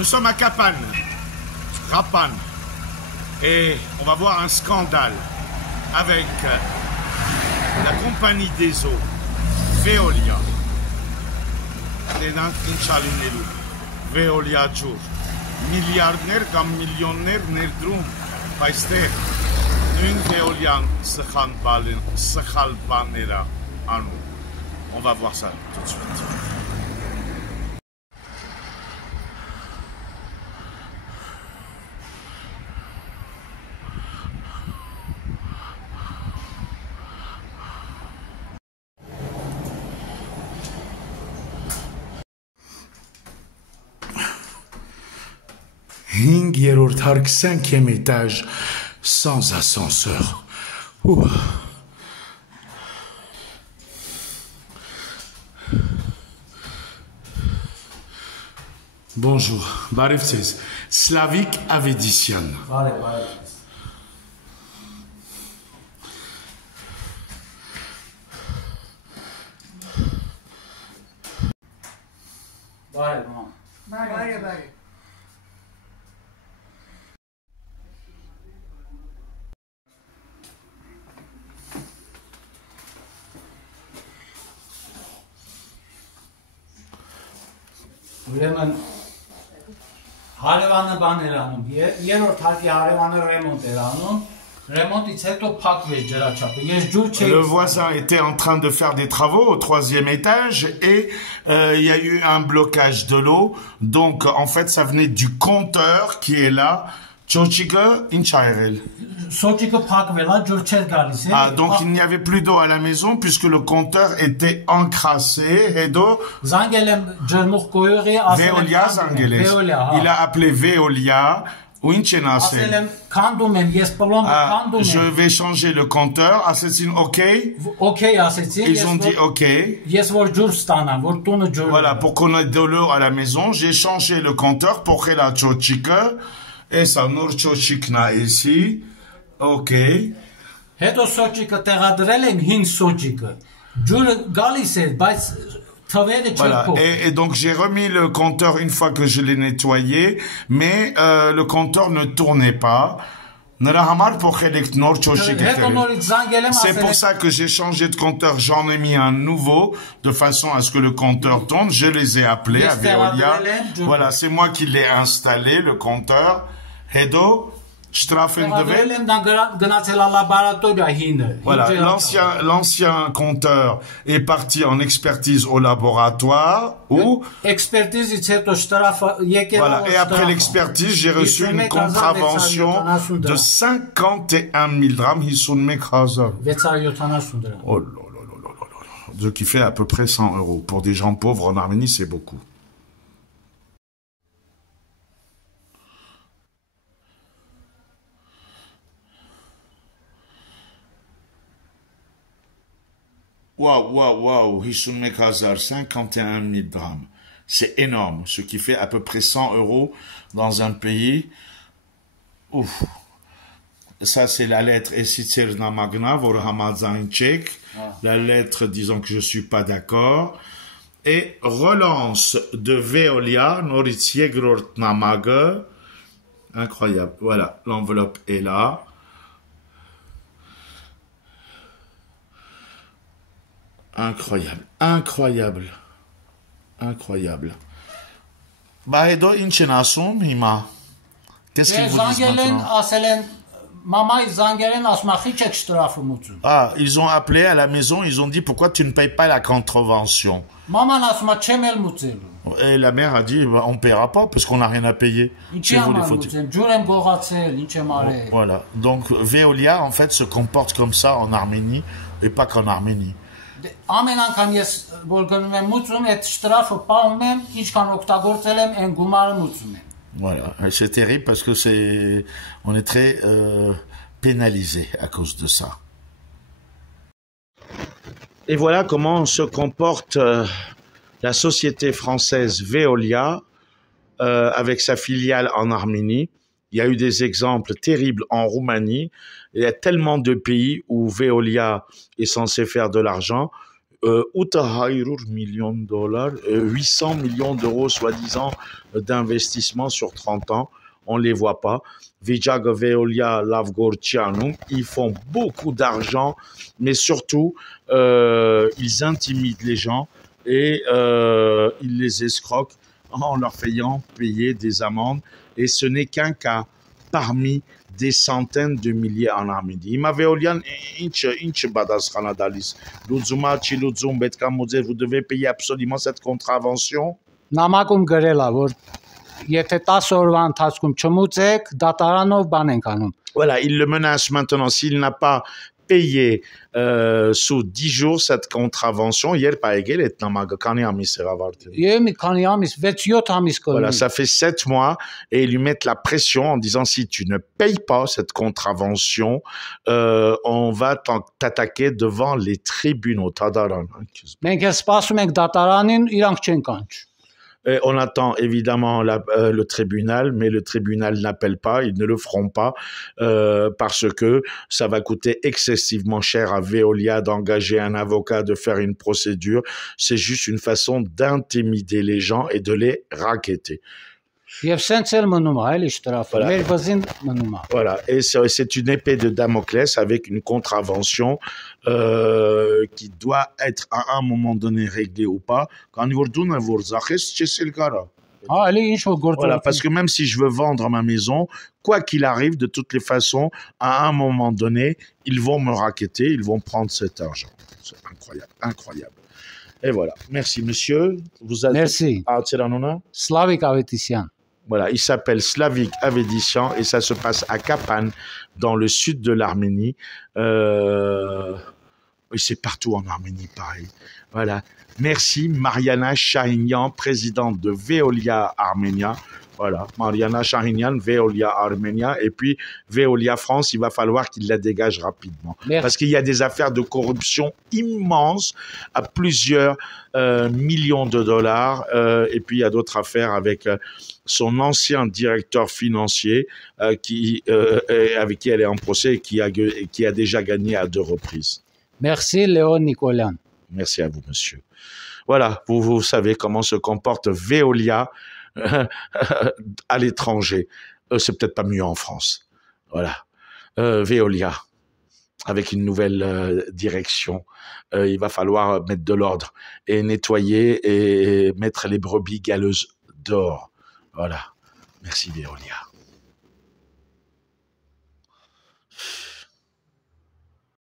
Nous sommes à Kapan, Rapan, et on va voir un scandale avec la compagnie des eaux, Veolia. Veolia Jour. Milliardaires comme millionnaires nerdrum, païster. Une Veolia Sekhalbanera Anu. On va voir ça tout de suite. Hing yerort hark 5e étage sans ascenseur. Ouh. Bonjour, Barevtsiz, Slavik Avedisian. Ուրեմն հարևանը բան էր անում, երրորդ հարկի հարևանը ռեմոնտ էր անում, ռեմոնտից հետո փակվեց ջրաչափը, ես ջուր չէի։ Le voisin était en train de faire des travaux au 3e étage et il y a eu un blocage de l'eau, donc en fait ça venait du compteur qui est là. Chochika Inchairel. Ah, donc il n'y avait plus d'eau à la maison puisque le compteur était encrassé. Edo Veolia Zangeles. Il a appelé Veolia. Je vais changer le compteur. OK. Ils ont dit OK. Voilà, pour qu'on ait de l'eau à la maison, j'ai changé le compteur pour que la Chochika. Et ça nous chochikna ici. OK. Voilà. Et donc j'ai remis le compteur une fois que je l'ai nettoyé, mais le compteur ne tournait pas. C'est pour ça que j'ai changé de compteur, j'en ai mis un nouveau, de façon à ce que le compteur tourne. Je les ai appelés à Veolia. Voilà, c'est moi qui l'ai installé, le compteur. Hedo, voilà, l'ancien compteur est parti en expertise au laboratoire où voilà, et après l'expertise, j'ai reçu une contravention de 51 000 drams. Oh là là là là là, ce qui fait à peu près 100 €. Pour des gens pauvres en Arménie, c'est beaucoup. Waouh, Hishoumek Hazar, 51 000 drams. C'est énorme, ce qui fait à peu près 100 € dans un pays. Ouf. Ça, c'est la lettre Esitzerna Magna, Vorhamazan Tchèque. La lettre disant que je suis pas d'accord. Et relance de Veolia, Noritiegrort Namaga. Incroyable. Voilà, l'enveloppe est là. Incroyable, incroyable, incroyable. Bahedo Inchenasum, Hima. Qu'est-ce qu'ils vous disent maintenant? Ah, ils ont appelé à la maison, ils ont dit pourquoi tu ne payes pas la contravention. Et la mère a dit on ne paiera pas parce qu'on n'a rien à payer. Voilà, donc Veolia en fait se comporte comme ça en Arménie et pas qu'en Arménie. Voilà, c'est terrible parce que on est très pénalisé à cause de ça. Et voilà comment se comporte la société française Veolia avec sa filiale en Arménie. Il y a eu des exemples terribles en Roumanie. Il y a tellement de pays où Veolia est censé faire de l'argent. millions de dollars, 800 millions d'euros soi-disant d'investissement sur 30 ans. On ne les voit pas. Vijag Veolia Lavgorcianu, ils font beaucoup d'argent, mais surtout, ils intimident les gens et ils les escroquent en leur faisant payer des amendes. Et ce n'est qu'un cas parmi des centaines de milliers en Arménie. Ima Veolian, vous devez payer absolument cette contravention. Նամակում գրել է, որ եթե 10 օրվա ընթացքում չմուծեք, դատարանով բան ենք անում։ Voilà, il le menace maintenant. S'il n'a pas payé sous 10 jours cette contravention, hier pas égal est namaga kani amis eravarteni. Եվ մի քանի ամիս, 6-7 ամիս Voilà, կլինի։ ça fait 7 mois et ils lui mettent la pression en disant si tu ne payes pas cette contravention, on va t'attaquer devant les tribunaux. Tadaran. Մենք էլ սպասում ենք դատարանին, իրանք չեն կանչ։ Et on attend évidemment le tribunal, mais le tribunal n'appelle pas, ils ne le feront pas parce que ça va coûter excessivement cher à Veolia d'engager un avocat, de faire une procédure. C'est juste une façon d'intimider les gens et de les racketter. Եվ սենց էլ մնում է, էլի շտրաֆը, մեր վզին մնում է։ Voilà, et c'est une épée de Damoclès avec une contravention qui doit être à un moment donné réglée ou pas. Quand vous donnez vos achès, c'est le cas. Ah, էլի ինչ որ գործ։ Voilà, parce que même si je veux vendre ma maison, quoi qu'il arrive, de toutes les façons, à un moment donné, ils vont me racketter, ils vont prendre cet argent. C'est incroyable, incroyable. Et voilà. Merci, monsieur. Vous êtes Merci. à Tsiranona. Սլավիկ Ավետիսյան։ Voilà, il s'appelle Slavik Avedissian et ça se passe à Kapan, dans le sud de l'Arménie. C'est partout en Arménie, pareil. Voilà. Merci Mariana Shahinian, présidente de Veolia Arménia. Voilà, Mariana Shahinian, Veolia Arménia. Et puis Veolia France, il va falloir qu'il la dégage rapidement. Merci. Parce qu'il y a des affaires de corruption immenses à plusieurs millions de dollars. Et puis il y a d'autres affaires avec son ancien directeur financier avec qui elle est en procès et qui a déjà gagné à 2 reprises. Merci Léon Nicolyan. Merci à vous, monsieur. Voilà, vous savez comment se comporte Veolia à l'étranger. C'est peut-être pas mieux en France. Voilà. Veolia, avec une nouvelle direction. Il va falloir mettre de l'ordre et nettoyer et mettre les brebis galeuses dehors. Voilà. Merci Veolia.